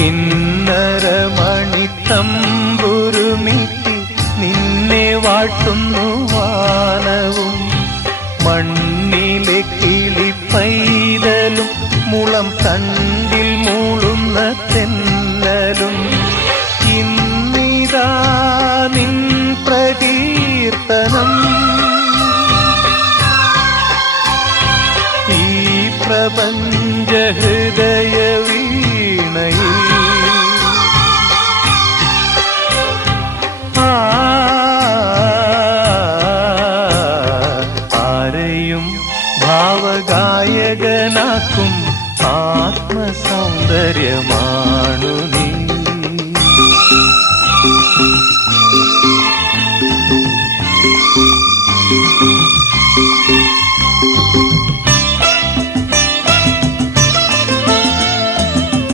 കിന്നരമണിത്തമ്പുരുമീട്ടി നിന്നെ വാഴ്ത്തുന്നു വാനവും. മണ്ണിലെ കിളിപ്പൈതലും മുളം തണ്ടിൽ മൂളുന്ന തെന്നലും ഇന്നിതാ നിൻ പ്രകീർത്തനം ഈ പ്രപഞ്ച ഹൃദയ വീണയിൽ. ആരെയും ഭാവഗായകനാക്കും ആത്മസൗന്ദര്യമാണു നീ.